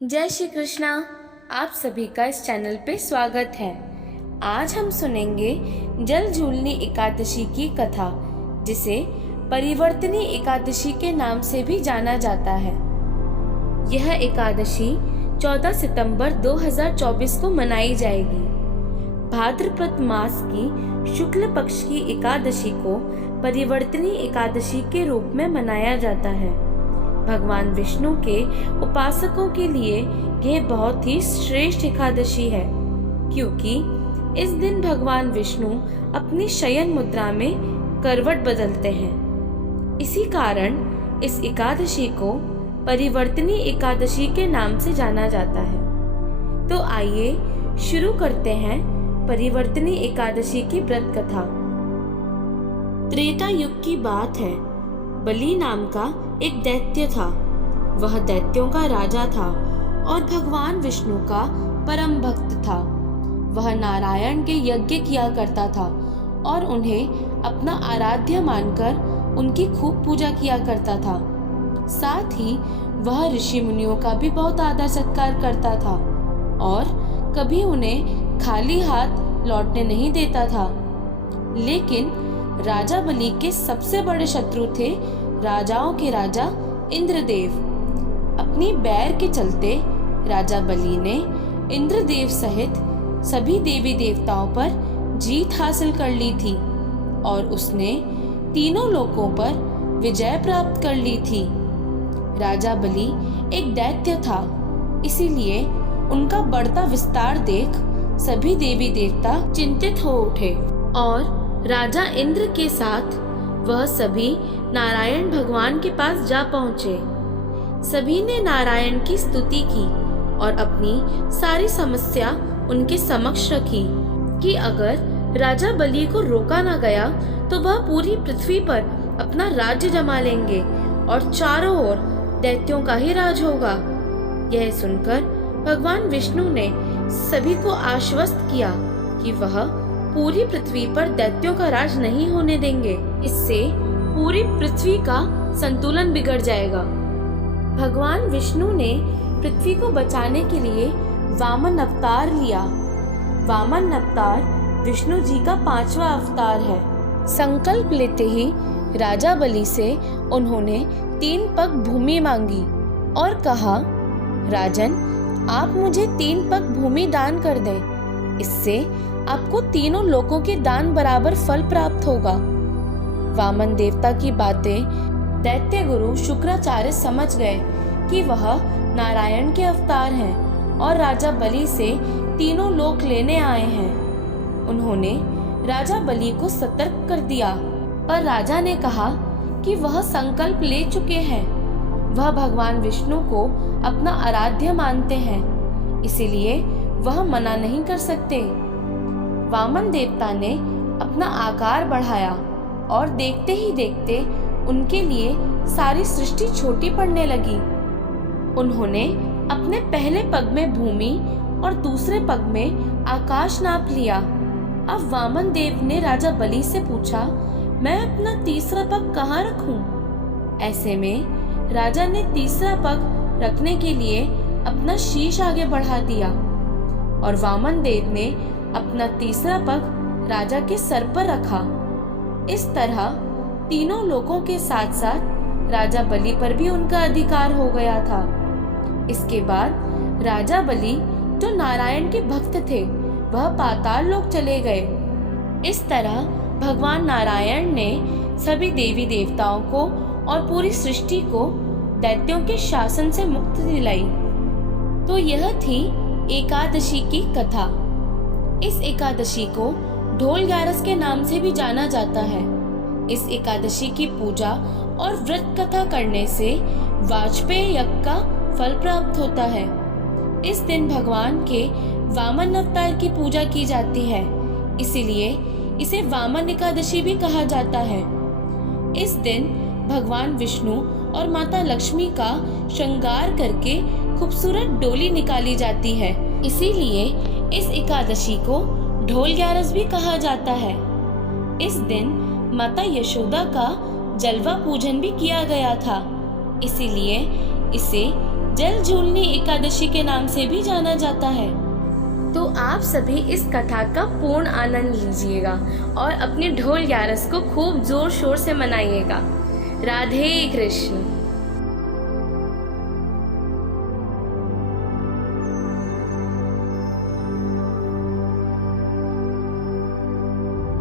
जय श्री कृष्णा। आप सभी का इस चैनल पे स्वागत है। आज हम सुनेंगे जल झूलनी एकादशी की कथा, जिसे परिवर्तनी एकादशी के नाम से भी जाना जाता है। यह एकादशी 14 सितंबर 2024 को मनाई जाएगी। भाद्रपद मास की शुक्ल पक्ष की एकादशी को परिवर्तनी एकादशी के रूप में मनाया जाता है। भगवान विष्णु के उपासकों के लिए यह बहुत ही श्रेष्ठ एकादशी है, क्योंकि इस दिन भगवान विष्णु अपनी शयन मुद्रा में करवट बदलते हैं। इसी कारण इस एकादशी को परिवर्तनी एकादशी के नाम से जाना जाता है। तो आइए शुरू करते हैं परिवर्तनी एकादशी की व्रत कथा। त्रेता युग की बात है। बलि नाम का एक दैत्य था। वह दैत्यों का राजा था और भगवान विष्णु का परम भक्त था। वह नारायण के यज्ञ किया करता था और उन्हें अपना आराध्य मानकर उनकी खूब पूजा किया करता था। साथ ही वह ऋषि मुनियों का भी बहुत आदर सत्कार करता था और कभी उन्हें खाली हाथ लौटने नहीं देता था। लेकिन राजा बलि के सबसे बड़े शत्रु थे राजाओं के राजा इंद्रदेव। अपनी बैर के चलते राजा बलि ने इंद्रदेव सहित सभी देवी देवताओं पर जीत हासिल कर ली थी और उसने तीनों लोकों पर विजय प्राप्त कर ली थी। राजा बलि एक दैत्य था, इसीलिए उनका बढ़ता विस्तार देख सभी देवी देवता चिंतित हो उठे और राजा इंद्र के साथ वह सभी नारायण भगवान के पास जा पहुंचे। सभी ने नारायण की स्तुति की और अपनी सारी समस्या उनके समक्ष रखी कि अगर राजा बलि को रोका ना गया तो वह पूरी पृथ्वी पर अपना राज्य जमा लेंगे और चारों ओर दैत्यों का ही राज होगा। यह सुनकर भगवान विष्णु ने सभी को आश्वस्त किया कि वह पूरी पृथ्वी पर दैत्यों का राज नहीं होने देंगे। इससे पूरी पृथ्वी का संतुलन बिगड़ जाएगा। भगवान विष्णु ने पृथ्वी को बचाने के लिए वामन अवतार लिया। वामन अवतार विष्णु जी का 5वां अवतार है। संकल्प लेते ही राजा बलि से उन्होंने 3 पग भूमि मांगी और कहा, राजन, आप मुझे 3 पग भूमि दान कर दें। इससे आपको तीनों लोकों के दान बराबर फल प्राप्त होगा। वामन देवता की बातें दैत्य गुरु शुक्राचार्य समझ गए कि वह नारायण के अवतार हैं और राजा बलि से तीनों लोक लेने आए हैं। उन्होंने राजा बलि को सतर्क कर दिया, पर राजा ने कहा कि वह संकल्प ले चुके हैं। वह भगवान विष्णु को अपना आराध्य मानते हैं, इसीलिए वह मना नहीं कर सकते। वामन देवता ने अपना आकार बढ़ाया और देखते ही देखते उनके लिए सारी सृष्टि छोटी पड़ने लगी। उन्होंने अपने पहले पग में भूमि और दूसरे पग में आकाश नाप लिया। अब वामन देव ने राजा बलि से पूछा, मैं अपना तीसरा पग कहाँ रखूं? ऐसे में राजा ने तीसरा पग रखने के लिए अपना शीश आगे बढ़ा दिया और वामन देव ने अपना तीसरा पग राजा के सर पर रखा। इस तरह तीनों लोगों के साथ साथ राजा बलि पर भी उनका अधिकार हो गया था। इसके बाद राजा बलि, जो नारायण के भक्त थे, वह पाताल लोक चले गए। इस तरह भगवान नारायण ने सभी देवी देवताओं को और पूरी सृष्टि को दैत्यों के शासन से मुक्ति दिलाई। तो यह थी एकादशी की कथा। इस एकादशी को ढोल ग्यारस के नाम से भी जाना जाता है। इस एकादशी की पूजा और व्रत कथा करने से वाजपेय यज्ञ का फल प्राप्त होता है। इस दिन भगवान के वामन अवतार की पूजा की जाती है, इसीलिए इसे वामन एकादशी भी कहा जाता है। इस दिन भगवान विष्णु और माता लक्ष्मी का श्रृंगार करके खूबसूरत डोली निकाली जाती है, इसीलिए इस एकादशी को ढोल ग्यारस भी कहा जाता है। इस दिन माता यशोदा का जलवा पूजन भी किया गया था, इसीलिए इसे जल झूलनी एकादशी के नाम से भी जाना जाता है। तो आप सभी इस कथा का पूर्ण आनंद लीजिएगा और अपने ढोल ग्यारस को खूब जोर शोर से मनाइएगा। राधे कृष्ण।